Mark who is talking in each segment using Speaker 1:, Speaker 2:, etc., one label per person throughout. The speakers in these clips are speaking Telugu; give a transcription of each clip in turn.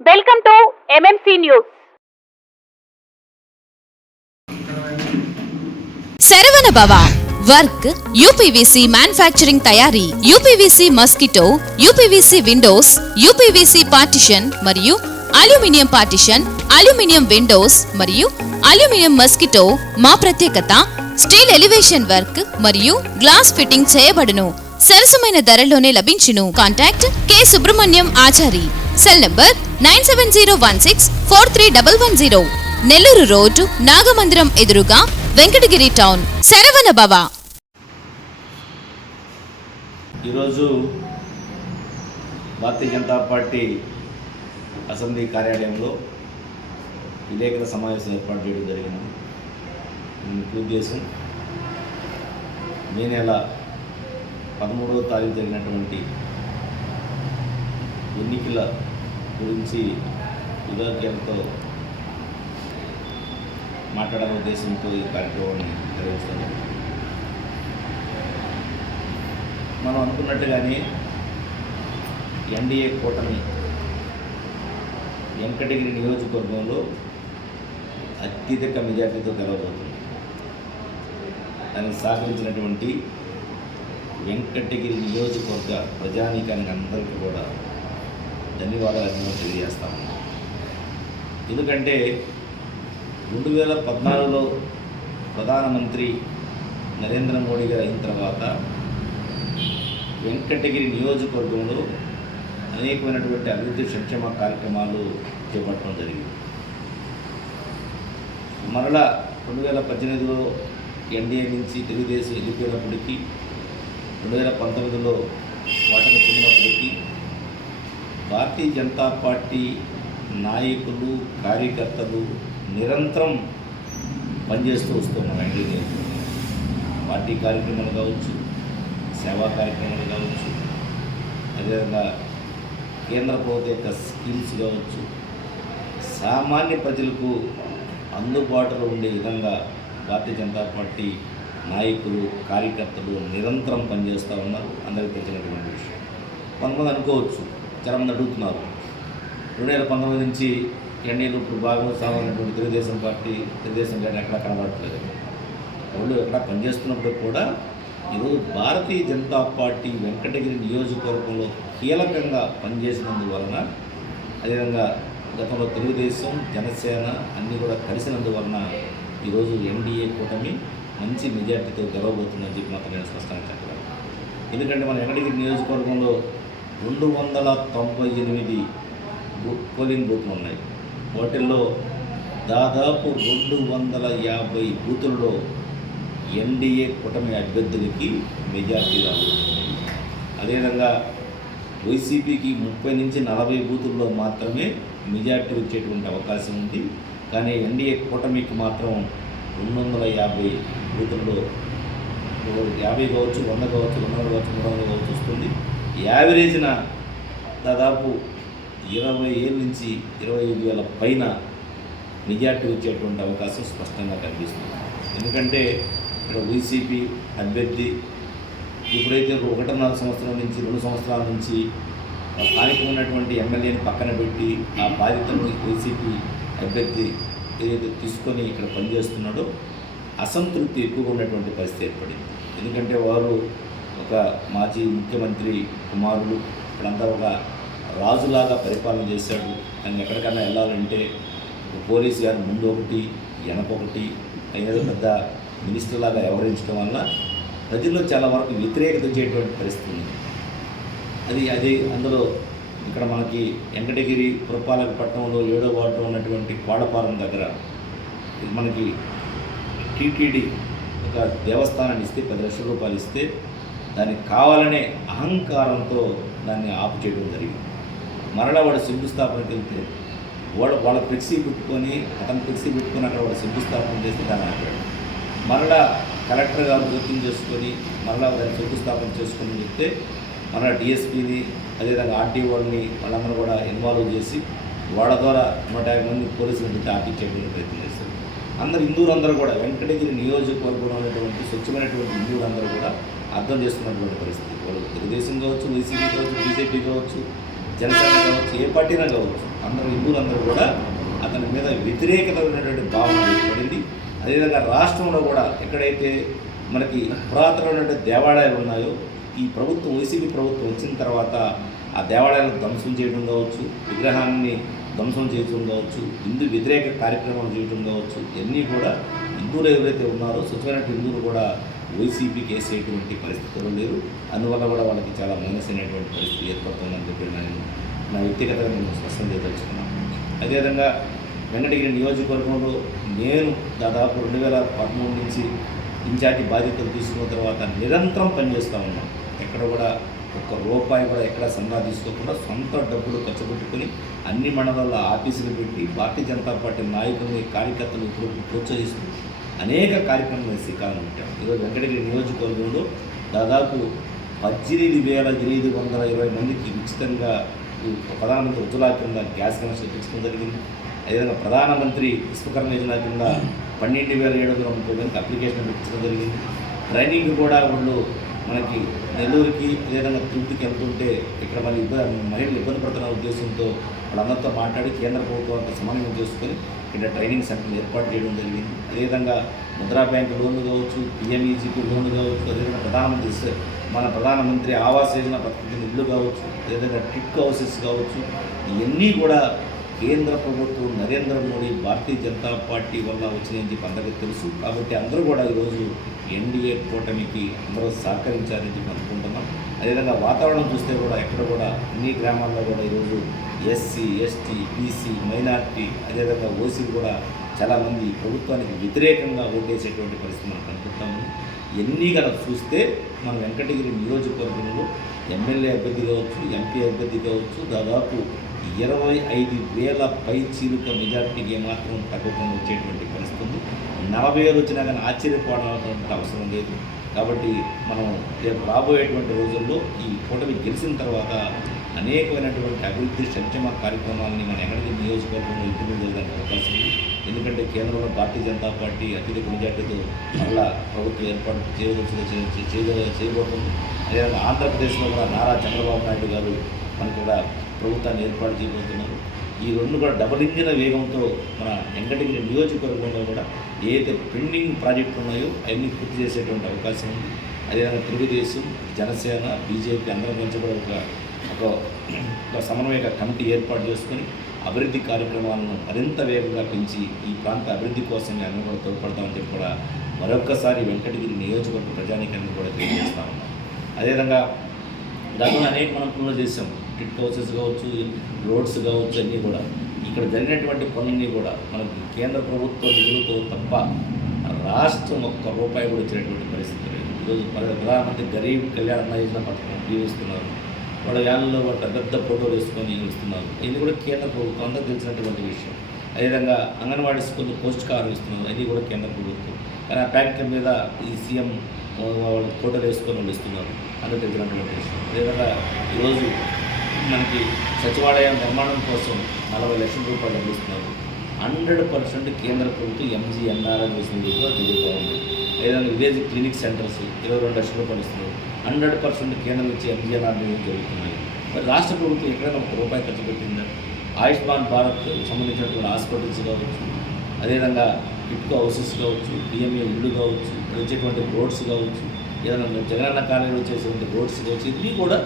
Speaker 1: Welcome to MMC news
Speaker 2: Saravana Bhava work UPVC manufacturing తయారీ UPVC mosquito UPVC windows UPVC partition మరియు అల్యూమినియం పార్టిషన్ అల్యూమినియం విండోస్ మరియు అల్యూమినియం మస్కిటో మా ప్రత్యేకత స్టీల్ ఎలివేషన్ వర్క్ మరియు గ్లాస్ ఫిట్టింగ్ చేయబడును. సరసమైన ధరల్లోనే లభించును. Contact K. Subrahmanyam Achari. Cell number nine seven zero one six four three double one zero. Nellore road Nagamandiram ఎదురుగా వెంకటగిరి టౌన్. శరవణ భవ.
Speaker 3: ఈరోజు భారతీయ జనతా పార్టీ అసెంబ్లీ కార్యాలయంలో విలేకరుల సమావేశం ఏర్పాటు చేయడం జరిగింది. దీని ఉద్దేశం మే నెల పదమూడవ తారీఖు జరిగినటువంటి ఎన్నికల గురించి ఉదాహరణతో మాట్లాడాల ఉద్దేశంతో ఈ కార్యక్రమాన్ని నిర్వహిస్తాను మనం అనుకున్నట్టుగానే ఎన్డీఏ కూటమి వెంకటగిరి నియోజకవర్గంలో అత్యధిక మెజార్టీతో గెలవబోతుంది. దానికి సహకరించినటువంటి వెంకటగిరి నియోజకవర్గ ప్రజానీకానికి అందరికీ కూడా ధన్యవాదాలు తెలియజేస్తాము ఎందుకంటే రెండు వేల పద్నాలుగులో ప్రధానమంత్రి నరేంద్ర మోడీ గారు అయిన తర్వాత వెంకటగిరి నియోజకవర్గంలో అనేకమైనటువంటి అభివృద్ధి సంక్షేమ కార్యక్రమాలు చేపట్టడం జరిగింది. మరలా రెండు వేల పద్దెనిమిదిలో ఎన్డీఏ నుంచి తెలుగుదేశం వెళ్ళిపోయినప్పటికీ రెండు వేల పంతొమ్మిదిలో వాటిని పొందినప్పటికీ భారతీయ జనతా పార్టీ నాయకులు కార్యకర్తలు నిరంతరం పనిచేస్తూ వస్తున్నారు ఎన్డీఏ పార్టీ కార్యక్రమాలు కావచ్చు సేవా కార్యక్రమాలు కావచ్చు అదేవిధంగా కేంద్ర ప్రభుత్వ యొక్క స్కీమ్స్ కావచ్చు సామాన్య ప్రజలకు అందుబాటులో ఉండే విధంగా భారతీయ జనతా పార్టీ నాయకులు కార్యకర్తలు నిరంతరం పనిచేస్తూ ఉన్నారు. అందరికీ తెలిసినటువంటి విషయం. కొంతమంది అనుకోవచ్చు. చాలామంది అడుగుతున్నారు. రెండు వేల పంతొమ్మిది నుంచి ఎన్డీఏలో ఇప్పుడు బాగా సాగుతున్నటువంటి తెలుగుదేశం పార్టీ తెలుగుదేశం కానీ ఎక్కడ కనబడట్లేదు. వాళ్ళు ఎక్కడ పనిచేస్తున్నప్పుడు కూడా ఈరోజు భారతీయ జనతా పార్టీ వెంకటగిరి నియోజకవర్గంలో కీలకంగా పనిచేసినందువలన అదేవిధంగా గతంలో తెలుగుదేశం జనసేన అన్నీ కూడా కలిసినందువలన ఈరోజు ఎన్డీఏ కూటమి మంచి మెజార్టీతో గెలవబోతుందని చెప్పి మాత్రం నేను స్పష్టంగా చెప్పగలను. ఎందుకంటే మన ఎక్కడికి నియోజకవర్గంలో రెండు వందల తొంభై ఎనిమిది పోలింగ్ బూత్లు ఉన్నాయి. వాటిల్లో దాదాపు రెండు వందల యాభై బూతుల్లో ఎన్డీఏ కూటమి అభ్యర్థులకి మెజార్టీ రాబోతుంది. అదేవిధంగా వైసీపీకి ముప్పై నుంచి నలభై బూతుల్లో మాత్రమే మెజార్టీ వచ్చేటువంటి అవకాశం ఉంది. కానీ ఎన్డీఏ కూటమికి మాత్రం రెండు వందల యాభై బూతుల్లో యాభై కావచ్చు వంద కావచ్చు రెండు వందలు కావచ్చు మూడు వందలు కావచ్చు వస్తుంది. యావరేజ్న దాదాపు ఇరవై ఏళ్ళ నుంచి ఇరవై ఐదు వేల పైన మెజార్టీ వచ్చేటువంటి అవకాశం స్పష్టంగా కనిపిస్తుంది. ఎందుకంటే ఇక్కడ వైసీపీ అభ్యర్థి ఇప్పుడైతే ఒకటిన్నర సంవత్సరం నుంచి రెండు సంవత్సరాల నుంచి ఆ స్థానికంగా ఉన్నటువంటి ఎమ్మెల్యేని పక్కన పెట్టి ఆ బాధ్యతను వైసీపీ అభ్యర్థి ఏదైతే తీసుకొని ఇక్కడ పనిచేస్తున్నాడో అసంతృప్తి ఎక్కువగా ఉన్నటువంటి పరిస్థితి ఏర్పడింది. ఎందుకంటే వారు ఒక మాజీ ముఖ్యమంత్రి కుమారుడు ఇక్కడంతా ఒక రాజులాగా పరిపాలన చేశాడు. ఆయన ఎక్కడికన్నా వెళ్ళాలంటే పోలీస్ గారు ముందు ఒకటి వెనకొకటి ఏదో పెద్ద మినిస్టర్ లాగా వ్యవహరించడం వల్ల ప్రజల్లో చాలా వరకు వ్యతిరేకత చేయటువంటి పరిస్థితి ఉంది. అది అది అందులో ఇక్కడ మనకి వెంకటగిరి పురపాలకపట్నంలో ఏడో వార్డులో ఉన్నటువంటి కోడపాలెం దగ్గర మనకి టీటీడీ ఒక దేవస్థానాన్ని ఇస్తే పది లక్షల రూపాయలు ఇస్తే దానికి కావాలనే అహంకారంతో దాన్ని ఆపు చేయడం జరిగింది. మరలా వాడు శంకుస్థాపనకి వెళ్తే వాడు వాళ్ళ ఫ్లెక్సీ పెట్టుకొని అతను ఫ్లెక్సీ పెట్టుకొని అక్కడ వాడు శంకుస్థాపన చేస్తే దాన్ని ఆపాడు. మరలా కలెక్టర్ గారు జోక్యం చేసుకొని మరలా దాన్ని శంకుస్థాపన చేసుకొని చెప్తే మన డిఎస్పీని అదేవిధంగా ఆర్టీఓని వాళ్ళని వాళ్ళందరూ కూడా ఇన్వాల్వ్ చేసి వాళ్ళ ద్వారా నూట యాభై మంది పోలీసులు పెట్టి ఆపించేటువంటి ప్రయత్నం చేశారు అందరు హిందువులందరూ కూడా వెంకటగిరి నియోజకవర్గంలో ఉన్నటువంటి స్వచ్ఛమైనటువంటి హిందువులందరూ కూడా అర్థం చేసుకున్నటువంటి పరిస్థితి. వాళ్ళు తెలుగుదేశం కావచ్చు వైసీపీ కావచ్చు బీజేపీ కావచ్చు జనసేన కావచ్చు ఏ పార్టీనా కావచ్చు అందరూ హిందువులందరూ కూడా అతని మీద వ్యతిరేకత ఉన్నటువంటి భావన ఏర్పడింది. అదేవిధంగా రాష్ట్రంలో కూడా ఎక్కడైతే మనకి పురాతనమైనటువంటి దేవాలయాలు ఉన్నాయో ఈ ప్రభుత్వం వైసీపీ ప్రభుత్వం వచ్చిన తర్వాత ఆ దేవాలయాలను ధ్వంసం చేయడం కావచ్చు విగ్రహాన్ని ధ్వంసం చేయడం కావచ్చు హిందూ వ్యతిరేక కార్యక్రమాలు చేయడం కావచ్చు ఇవన్నీ కూడా హిందువులు ఎవరైతే ఉన్నారో స్వచ్ఛమైన హిందువులు కూడా వైసీపీకి వేసేటువంటి పరిస్థితులు లేరు. అందువల్ల కూడా వాళ్ళకి చాలా మైనస్ అయినటువంటి పరిస్థితి ఏర్పడుతుందని చెప్పి నేను నా వ్యక్తిగతంగా నేను స్పష్టం చేయదలుచుకున్నాను. అదేవిధంగా వెంకటగిరి నియోజకవర్గంలో నేను దాదాపు రెండు వేల పదమూడు నుంచి ఇన్ఛార్జి బాధ్యతలు తీసుకున్న తర్వాత నిరంతరం పనిచేస్తూ ఉన్నాం. ఎక్కడ కూడా ఒక్క రూపాయి కూడా ఎక్కడ సందా తీసుకోకుండా సొంత డబ్బులు ఖర్చు పెట్టుకొని అన్ని మండలాల్లో ఆఫీసులు పెట్టి భారతీయ జనతా పార్టీ నాయకుల్ని కార్యకర్తలు ప్రోత్సహిస్తూ అనేక కార్యక్రమాలు శ్రీకారం పెట్టాం ఈరోజు వెంకటగిరి నియోజకవర్గంలో దాదాపు పద్దెనిమిది వేల ఎనిమిది వందల ఇరవై మందికి ఉచితంగా ప్రధానమంత్రి ఉజ్వలా కింద గ్యాస్ కనెక్షన్ ఇప్పించడం జరిగింది. అదేవిధంగా ప్రధానమంత్రి విశ్వకర్మ యోజన కింద పన్నెండు వేల ఏడు వందల ముప్పై మందికి అప్లికేషన్ పెట్టడం జరిగింది. ట్రైనింగ్ కూడా వాళ్ళు మనకి నెల్లూరుకి అదేవిధంగా తిరుపతికి వెళ్తుంటే ఇక్కడ మన ఇబ్బంది మహిళలు ఇబ్బంది పడుతున్న ఉద్దేశంతో వాళ్ళందరితో మాట్లాడి కేంద్ర ప్రభుత్వంతో సమన్వయం చేసుకొని ఇక్కడ ట్రైనింగ్ సెంటర్లు ఏర్పాటు చేయడం జరిగింది. అదేవిధంగా ముద్రా బ్యాంక్ లోన్లు కావచ్చు పిఎంఈజీపీ లోన్లు కావచ్చు అదేవిధంగా ప్రధానమంత్రి మన ప్రధానమంత్రి ఆవాస్ యోజన పథకం ఇల్లు కావచ్చు అదేవిధంగా టిక్ హౌసెస్ కావచ్చు ఇవన్నీ కూడా కేంద్ర ప్రభుత్వం నరేంద్ర మోడీ భారతీయ జనతా పార్టీ వల్ల వచ్చినాయని చెప్పి అందరికీ తెలుసు. కాబట్టి అందరూ కూడా ఈరోజు ఎన్డీఏ కూటమికి అందరూ సహకరించారని చెప్పి అనుకుంటున్నాం. అదేవిధంగా వాతావరణం చూస్తే కూడా ఎక్కడ కూడా అన్ని గ్రామాల్లో కూడా ఈరోజు ఎస్సీ ఎస్టీ బీసీ మైనార్టీ అదేవిధంగా ఓసీలు కూడా చాలామంది ప్రభుత్వానికి వ్యతిరేకంగా ఓటేసేటువంటి పరిస్థితి మనం కనిపిస్తాము ఎన్ని కనుక చూస్తే మన వెంకటగిరి నియోజకవర్గంలో ఎమ్మెల్యే అభ్యర్థి కావచ్చు ఎంపీ అభ్యర్థి కావచ్చు దాదాపు ఇరవై ఐదు వేల పై చీలుక మెజార్టీకి ఏమాత్రం తగ్గకుండా వచ్చేటువంటి పరిస్థితి ఉంది. నలభై వేలు వచ్చినా కానీ ఆశ్చర్యపోవడం అవసరం లేదు. కాబట్టి మనం రేపు రాబోయేటువంటి రోజుల్లో ఈ కూటమి గెలిచిన తర్వాత అనేకమైనటువంటి అభివృద్ధి సంక్షేమ కార్యక్రమాలని మన ఎక్కడికి నియోజకవర్గంలో ఇంప్లిమెంట్ చేయడానికి అవకాశం ఉంది. ఎందుకంటే కేంద్రంలో భారతీయ జనతా పార్టీ అత్యధిక మెజార్టీతో మళ్ళా ప్రభుత్వం ఏర్పాటు చేయవలసి చేయబోతుంది. అదేవిధంగా ఆంధ్రప్రదేశ్లో కూడా నారా చంద్రబాబు నాయుడు గారు మనకు కూడా ప్రభుత్వాన్ని ఏర్పాటు చేయబోతున్నారు. ఈ రెండు కూడా డబుల్ ఇంజిన్ వేగంతో మన వెంకటగిరి నియోజకవర్గంలో కూడా ఏదైతే పెండింగ్ ప్రాజెక్టులు ఉన్నాయో అవన్నీ పూర్తి చేసేటువంటి అవకాశం ఉంది. అదేవిధంగా తెలుగుదేశం జనసేన బీజేపీ అందరం కలిసి కూడా ఒక ఒక ఒక సమన్వయ కమిటీ ఏర్పాటు చేసుకొని అభివృద్ధి కార్యక్రమాలను మరింత వేగంగా పెంచి ఈ ప్రాంత అభివృద్ధి కోసం మేము కూడా తోడ్పడతామని చెప్పి కూడా మరొక్కసారి వెంకటగిరి నియోజకవర్గ ప్రజానీకాన్ని కూడా తెలియజేస్తా ఉన్నాం. అదేవిధంగా గతంలో అనేక మనం పనులు చేసాం టిట్ హౌసెస్ కావచ్చు రోడ్స్ కావచ్చు అన్నీ కూడా. ఇక్కడ జరిగినటువంటి పనులన్నీ కూడా మనకు కేంద్ర ప్రభుత్వ నిధులతో తప్ప రాష్ట్రం ఒక్క రూపాయి కూడా ఇచ్చినటువంటి పరిస్థితి లేదు. ఈరోజు ప్రధానమంత్రి గరీబ్ కళ్యాణ యోజన పథకం ఉపయోగిస్తున్నారు. వాళ్ళ వ్యాన్లో వాళ్ళ పెద్ద ఫోటోలు వేసుకొని ఇస్తున్నారు ఇది కూడా కేంద్ర ప్రభుత్వం అందరూ తెలిసినటువంటి విషయం. అదేవిధంగా అంగన్వాడీ స్కూల్ పోస్ట్ కార్ ఇస్తున్నారు అది కూడా కేంద్ర ప్రభుత్వం. కానీ ఆ ప్యాకెట్ల మీద ఈ సీఎం వాళ్ళు ఫోటోలు వేసుకొని వాళ్ళు ఇస్తున్నారు అందరూ తెలిసినటువంటి విషయం. అదేవిధంగా ఈరోజు మనకి సచివాలయం నిర్మాణం కోసం నలభై లక్షల రూపాయలు అందిస్తున్నారు. హండ్రెడ్ పర్సెంట్ కేంద్ర ప్రభుత్వం ఎంజీఎన్ఆర్ఎల్ వేసింది కూడా తిరుగుతూ ఏదైనా విలేజ్ క్లినిక్ సెంటర్స్ ఇరవై రెండు లక్షల రూపాయలు ఇస్తున్నారు హండ్రెడ్ పర్సెంట్ కేంద్రం నుంచి ఎంజీఎన్ఆర్ జరుగుతున్నాయి? మరి రాష్ట్ర ప్రభుత్వం ఎక్కడైనా ఒక రూపాయి ఖర్చు పెట్టిందా? ఆయుష్మాన్ భారత్ సంబంధించినటువంటి హాస్పిటల్స్ కావచ్చు అదేవిధంగా కిట్కో హౌసెస్ కావచ్చు డిఎంఏ ఇల్లు కావచ్చు వచ్చేటువంటి రోడ్స్ కావచ్చు ఏదైనా జగనన్న కాలేజీలో చేసేటువంటి రోడ్స్ కావచ్చు ఇవన్నీ కూడా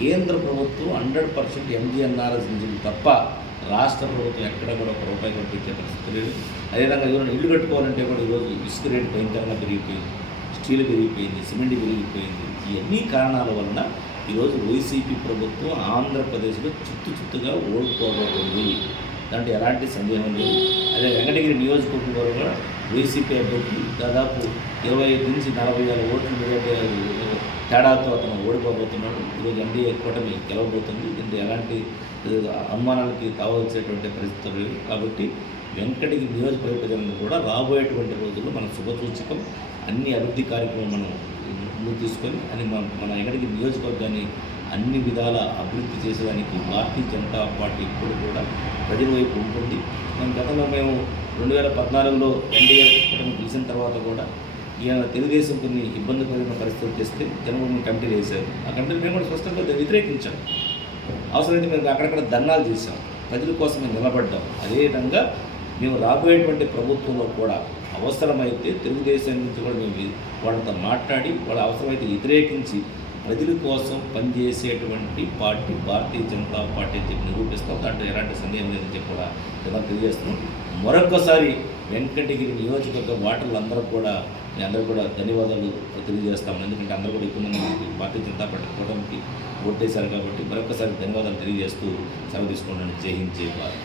Speaker 3: కేంద్ర ప్రభుత్వం హండ్రెడ్ పర్సెంట్ ఎంజీఎన్ఆర్ఎస్ నిధులు తప్ప రాష్ట్ర ప్రభుత్వం ఎక్కడ కూడా ఒక రూపాయి కొట్టించే పరిస్థితి లేదు. అదేవిధంగా ఎవరైనా ఇల్లు కట్టుకోవాలంటే కూడా ఈరోజు ఇసుక రేటు భయంకరంగా పెరిగిపోయింది. స్టీల్ పెరిగిపోయింది సిమెంట్ పెరిగిపోయింది. ఇవన్నీ కారణాల వలన ఈరోజు వైసీపీ ప్రభుత్వం ఆంధ్రప్రదేశ్లో చిత్తు చిత్తుగా ఓడిపోబోతుంది. దాంట్లో ఎలాంటి సందేహం లేదు. అదే వెంకటగిరి నియోజకవర్గంలో కూడా వైసీపీ అభ్యర్థి దాదాపు ఇరవై ఐదు నుంచి నలభై వేల ఓట్లు మెజార్టీ తేడాతో అతను ఓడిపోబోతున్నాడు. ఈరోజు ఎన్డీఏ కూటమి గెలవబోతుంది. దీంట్లో ఎలాంటి ఆ, అనుమానాలకి తావచ్చేటువంటి పరిస్థితులు లేవు. కాబట్టి వెంకటగిరి నియోజకవర్గ ప్రజలను కూడా రాబోయేటువంటి రోజుల్లో మన శుభసూచకం అన్ని అభివృద్ధి కార్యక్రమం మనం ముందు తీసుకొని అని మన మన వెంకటగిరి నియోజకవర్గాన్ని అన్ని విధాల అభివృద్ధి చేసేదానికి భారతీయ జనతా పార్టీ ఇప్పుడు కూడా ప్రజల వైపు ఉంటుంది. మేము గతంలో మేము రెండు వేల పద్నాలుగులో ఎన్డీఏ కూటమి గెలిచిన తర్వాత కూడా ఈయన తెలుగుదేశం కొన్ని ఇబ్బందికరమైన పరిస్థితులు తెస్తే జన్మభూమి కమిటీలు వేశారు ఆ కమిటీలు మేము కూడా స్పష్టంగా వ్యతిరేకించాం. అవసరమైతే మేము అక్కడక్కడ ధర్నాలు చేశాం. ప్రజల కోసం మేము నిలబడ్డాం అదేవిధంగా మేము రాబోయేటువంటి ప్రభుత్వంలో కూడా అవసరమైతే తెలుగుదేశం నుంచి కూడా మేము వాళ్ళతో మాట్లాడి వాళ్ళ అవసరమైతే వ్యతిరేకించి ప్రజల కోసం పనిచేసేటువంటి పార్టీ భారతీయ జనతా పార్టీ అని చెప్పి నిరూపిస్తాం. దాంట్లో ఎలాంటి సందేహం లేదని చెప్పి కూడా ఇలా తెలియజేస్తున్నాం. మరొకసారి వెంకటగిరి నియోజకవర్గ ఓటర్లందరూ కూడా మీ అందరూ కూడా ధన్యవాదాలు తెలియజేస్తాము. ఎందుకంటే అందరూ కూడా ఎక్కువ మంది భారతీయ జనతా పార్టీ కూటమికి ఓటేశారు కాబట్టి మరొకసారి ధన్యవాదాలు తెలియజేస్తూ సెలవు తీసుకోండి జై హింద్ జై భారత్.